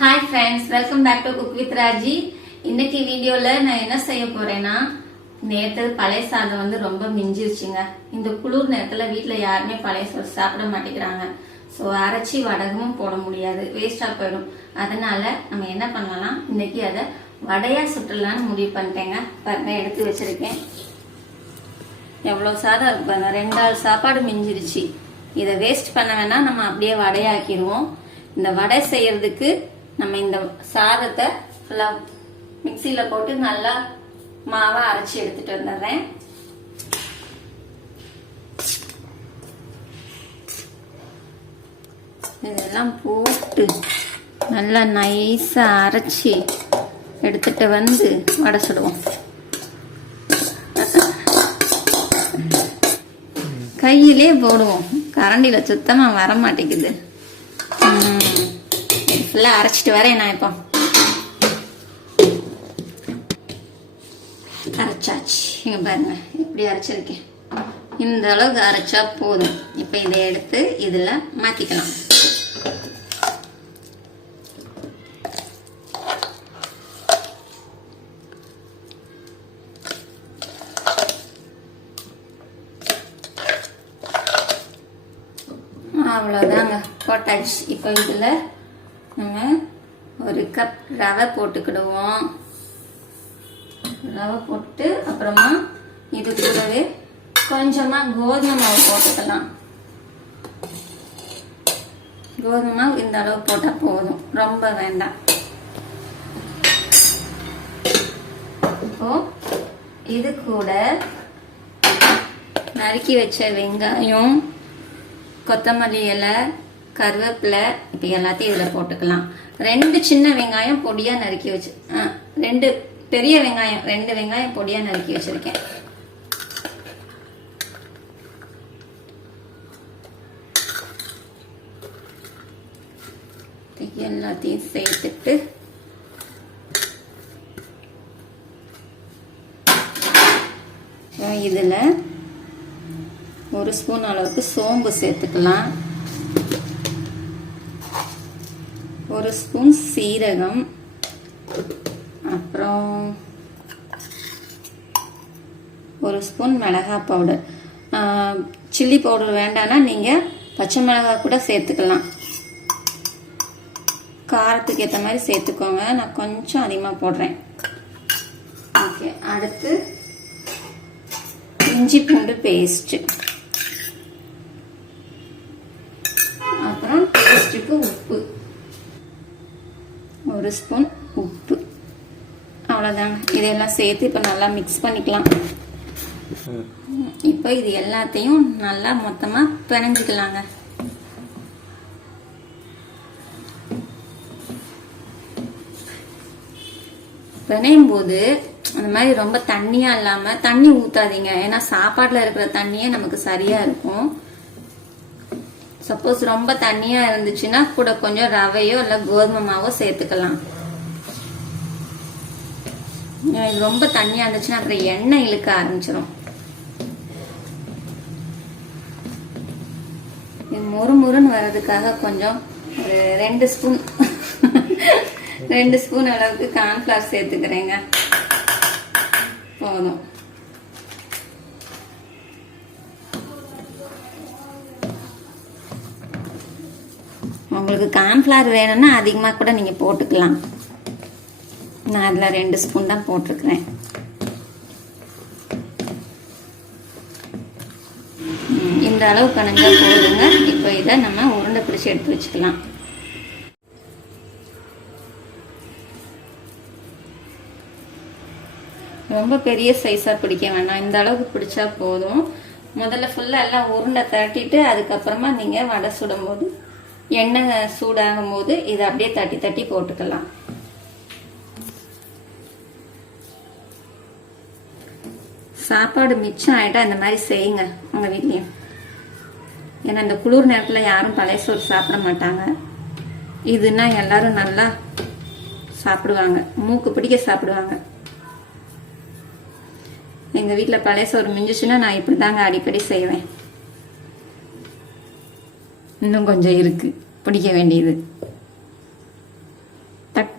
Hi friends, welcome back to cook with Raji. இன்னைக்கு வீடியோல நான் என்ன செய்ய போறேன்னா, நேற்று பழைய சாதம் வந்து ரொம்ப மிஞ்சிருச்சுங்க. இந்த குளிர் நேரத்துல வீட்டுல யாருமே பழைய சோறு சாப்பிட மாட்டேங்கிறாங்க. ஸோ அரைச்சி வடகமும் போட முடியாது, வேஸ்டா போயிடும். அதனால நம்ம என்ன பண்ணலாம், இன்னைக்கு அதை வடையா சுட்டலான்னு முடிவு பண்ணிட்டேங்க. பாருங்க, எடுத்து வச்சிருக்கேன். எவ்வளவு சாதம் இருக்கு பாருங்க, 2 ஆள் சாப்பாடு மிஞ்சிருச்சு. இதை வேஸ்ட் பண்ண வேணா, நம்ம அப்படியே வடையாக்கிடுவோம். இந்த வடை செய்யறதுக்கு நம்ம இந்த சாதத்தை ஃபுல்லா மிக்சியில போட்டு நல்லா மாவா அரைச்சி எடுத்துட்டு வந்துடுறேன். இதெல்லாம் போட்டு நல்லா நைஸா அரைச்சி எடுத்துட்டு வந்து வடை சுடுவோம். கையிலே போடுவோம், கரண்டியில சுத்தமா வர மாட்டேங்குது. ஃபுல்லா அரைச்சிட்டு வரேன் நான். இப்போ அரைச்சாச்சு, இங்க பாருங்க இப்படி அரைச்சிருக்கேன். இந்த அளவுக்கு அரைச்சா போதும். இப்ப இதை எடுத்து இதுல மாத்திக்கலாம். அவ்வளவுதாங்க, போட்டாச்சு. இப்போ இதுல நம்ம 1 கப் ரவை போட்டுக்கிடுவோம். ரவை போட்டு அப்புறமா இது கூடவே கொஞ்சமா கோதுமை மாவு போட்டுக்கலாம். கோதுமை மாவு இந்த அளவு போட்டா போதும், ரொம்ப வேண்டாம். இப்போ இது கூட நறுக்கி வச்ச வெங்காயம், கொத்தமல்லி இலை, கருவேப்பிலை, இப்போ எல்லாத்தையும் இதில் போட்டுக்கலாம். 2 சின்ன வெங்காயம் பொடியா நறுக்கி வச்சு, 2 பெரிய வெங்காயம், 2 வெங்காயம் பொடியா நறுக்கி வச்சிருக்கேன். எல்லாத்தையும் சேர்த்துட்டு இதுல 1 ஸ்பூன் அளவுக்கு சோம்பு சேர்த்துக்கலாம். 1 ஸ்பூன் சீரகம், அப்புறம் 1 ஸ்பூன் மிளகாய் பவுடர். சில்லி பவுடர் வேண்டாம்னா நீங்க பச்சை மிளகாய் கூட சேர்த்துக்கலாம். காரத்துக்கு ஏற்ற மாதிரி சேர்த்துக்கோங்க, நான் கொஞ்சம் அதிகமாக போடுறேன். ஓகே, அடுத்து இஞ்சி பூண்டு பேஸ்ட், அப்புறம் டேஸ்ட்டுக்கு உப்பு, 1 ஸ்பூன் உப்பு. அவ்வளோதாங்க. இதெல்லாம் சேர்த்து இப்போ நல்லா மிக்ஸ் பண்ணிக்கலாம். இப்போ இது எல்லாத்தையும் நல்லா மொத்தமாக பிணைஞ்சிக்கலாங்க. பிணையும் போது அந்த மாதிரி ரொம்ப தண்ணியா இல்லாம, தண்ணி ஊத்தாதீங்க. ஏன்னா சாப்பாட்டுல இருக்கிற தண்ணியே நமக்கு சரியா இருக்கும். சப்போஸ் ரொம்ப தண்ணியா இருந்துச்சுன்னா கூட கொஞ்சம் ரவையோ இல்ல கோதுமை மாவோ சேர்த்துக்கலாம். ரொம்ப தண்ணியா இருந்துச்சுன்னா அப்புறம் எண்ணெய் இழுக்க ஆரம்பிச்சிடும். முறுமுறுன்னு வர்றதுக்காக கொஞ்சம் ஒரு 2 ஸ்பூன் 2 ஸ்பூன் அளவுக்கு கார்ன்ஃபிளவர் சேர்த்துக்கிறேங்க, போதும். உங்களுக்கு கார்ன்ஃபிளவர் வேணும்னா அதிகமா கூட நீங்க போட்டுக்கலாம். நான் அதுல 2 ஸ்பூன் தான் போட்டிருக்கிறேன். இந்த அளவு கணஞ்சா போதுங்க. இப்போ இதை நம்ம உருண்டை பிடிச்சி எடுத்து வச்சுக்கலாம். ரொம்ப பெரிய சைஸா பிடிக்க வேண்டாம், இந்த அளவுக்கு பிடிச்சா போதும். முதல்ல ஃபுல்லா எல்லாம் உருண்டை தட்டிட்டு அதுக்கப்புறமா நீங்க வடை சுடும் போது, எண்ணெய் சூடாகும் போது இதை அப்படியே தட்டி தட்டி போட்டுக்கலாம். சாப்பாடு மிச்சம் ஆயிட்டா இந்த மாதிரி செய்யுங்க உங்க வீட்லயும். ஏன்னா இந்த குளிர் நேரத்துல யாரும் பழைய சோறு சாப்பிட மாட்டாங்க. இதுன்னா எல்லாரும் நல்லா சாப்பிடுவாங்க, மூக்கு பிடிக்க சாப்பிடுவாங்க. எங்க வீட்டுல பழைய சோறு மிஞ்சிச்சுன்னா நான் இப்படிதாங்க அடிக்கடி செய்வேன். இன்னும் கொஞ்சம் இருக்கு பிடிக்க வேண்டியது.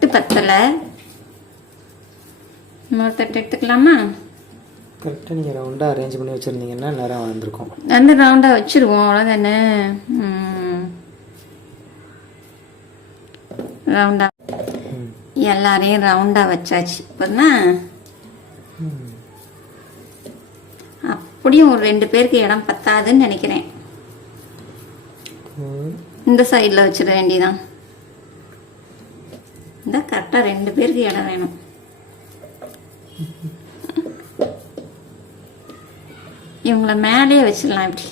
தட்டு பத்தலை, இன்னொரு தட்டு எடுத்துக்கலாமா? கரெக்டாக நீங்கள் ரவுண்டாக அரேஞ்ச் பண்ணி வச்சுருந்தீங்கன்னா நேரம் வந்திருக்கும். அந்த ரவுண்டாக வச்சுருவோம், அவ்வளோதானே. ரவுண்டா எல்லாரையும் ரவுண்டாக வச்சாச்சு. இப்போனா அப்படியும் ஒரு 2 பேருக்கு இடம் பத்தாதுன்னு நினைக்கிறேன். இந்த சைடில் வச்சிட வேண்டியதான். இந்த கரெக்டாக 2 பேருக்கு இடம் வேணும். இவங்கள மேலேயே வச்சிடலாம். இப்படி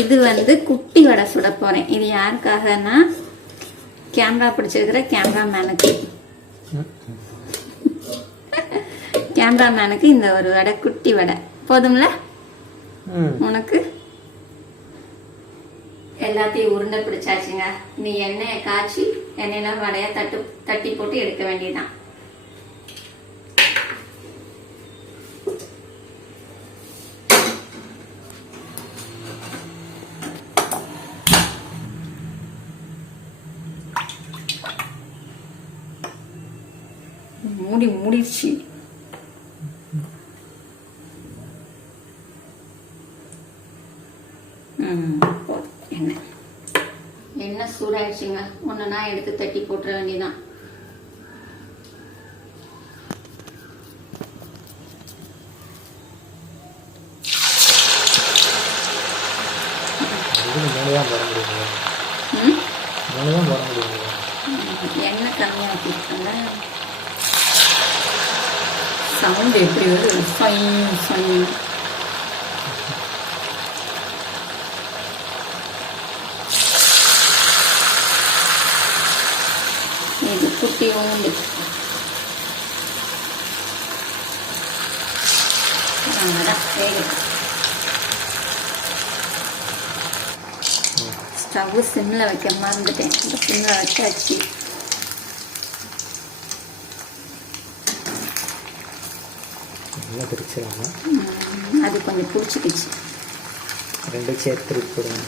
இது வந்து குட்டி வடை சுட போறேன். இது யாருக்காகனா கேமரா பிடிச்சிருக்கிற கேமராமேனுக்கு. கேமராமேனுக்கு இந்த ஒரு வடை, குட்டி வடை போதும்ல உனக்கு? எல்லாத்தையும் உருண்டை பிடிச்சாச்சுங்க. நீ எண்ணெயை காய்ச்சி எண்ணெயில வடையா தட்டி போட்டு எடுக்க வேண்டியதுதான். மூடிடுச்சு. என்ன சூடாயிடுச்சுங்க. ஒண்ணுனா எடுத்து தட்டி போட்டுற வேண்டியதான். எண்ணெய் கம்மியாக்கிருக்காங்க. சவுண்ட் எப்படி வருது? இது குட்டி உண்டு. ஸ்டவ் சிம்மில் வைக்க மறந்துட்டேன். சிம்மில் வச்சாச்சு. அது கொஞ்சம் பிடிச்சிக்கிச்சு. 2 சேர்த்து போடுங்க.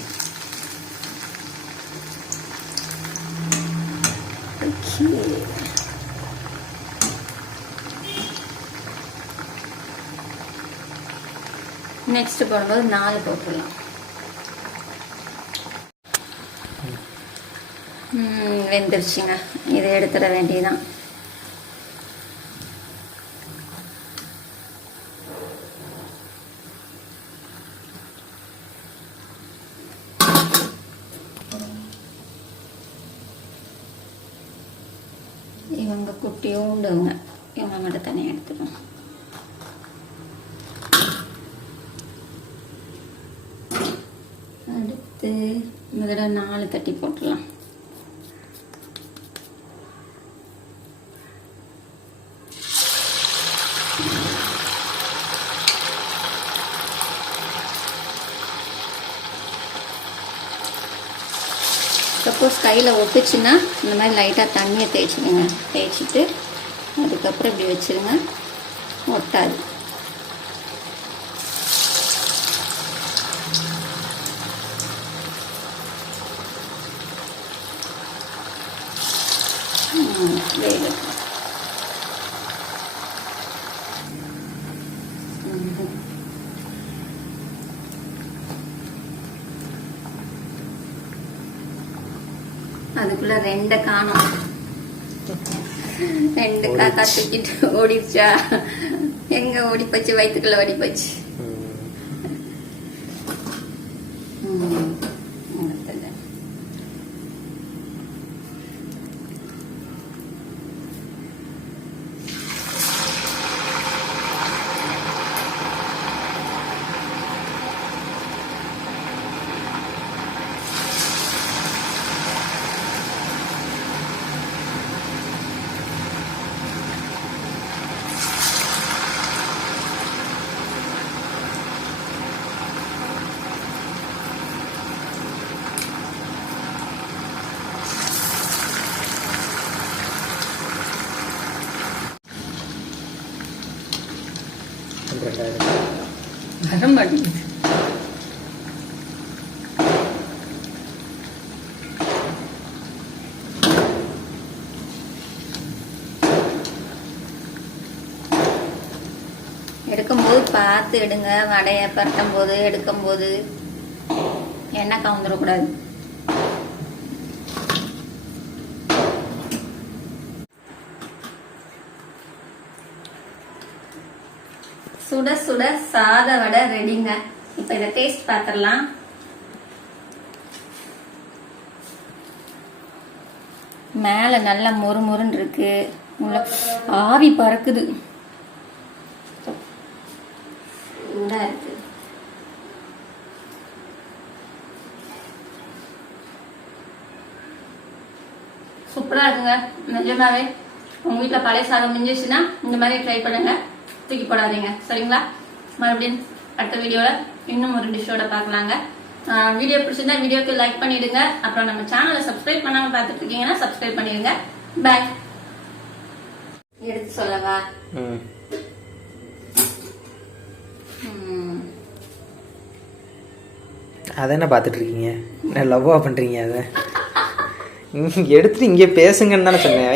நெக்ஸ்ட் போடும்போது 4 போட்டுடலாம். வெந்துருச்சுங்க. இதை எடுத்துட வேண்டியதான். இவங்க குட்டியும் உண்டுங்க. இவங்க மட்டும் தனியாக எடுத்துக்கணும். அடுத்து முதல்ல 4 தட்டி போட்டுடலாம். சப்போஸ் கையில் ஒட்டுச்சுன்னா இந்த மாதிரி லைட்டாக தண்ணியை தேய்ச்சிடுங்க. தேய்ச்சிட்டு அதுக்கப்புறம் இப்படி வச்சுருங்க, ஒட்டாது. வேக அதுக்குள்ள 2 காணோம். 2 காக்கா தூக்கிட்டு ஓடிடுச்சா? எங்க ஓடி போச்சு? வயிற்றுக்குள்ள ஓடி போச்சு. வர மாட்டேங்குது. எடுக்கும்போது பார்த்து எடுங்க. வடைய பரட்டும் போது எடுக்கும்போது எண்ணெய் கவுந்துடக்கூடாது. சுட சுட சாத வடை ரெடிங்க. இப்ப இதை டேஸ்ட் பார்த்துடலாம். மேல நல்லா மொறு மொறுன்னு இருக்கு, உள்ள ஆவி பறக்குது, சூடா இருக்கு. சூப்பரா இருக்குங்க. நிஜமாவே உங்க வீட்டுல பழைய சாதம் மிஞ்சிச்சுன்னா இந்த மாதிரி ட்ரை பண்ணுங்க, தூக்கி போடாதீங்க. சரிங்களா? மறுபடியும் அடுத்த வீடியோல இன்னும் ஒரு டிஷ்ஷோட பார்க்கலாங்க. வீடியோ பிடிச்சிருந்தா வீடியோக்கு லைக் பண்ணிடுங்க. அப்புறம் நம்ம சேனலை சப்ஸ்கிரைப் பண்ணாம பார்த்துட்டு இருக்கீங்கன்னா சப்ஸ்கிரைப் பண்ணிடுங்க. பாய். எடுத்து சொல்லவா? அதை என்ன பார்த்துட்டு இருக்கீங்க? என்ன லவ்வா பண்ணுறீங்க? அதை எடுத்துட்டு இங்கே பேசுங்கன்னு தானே சொன்னேன்.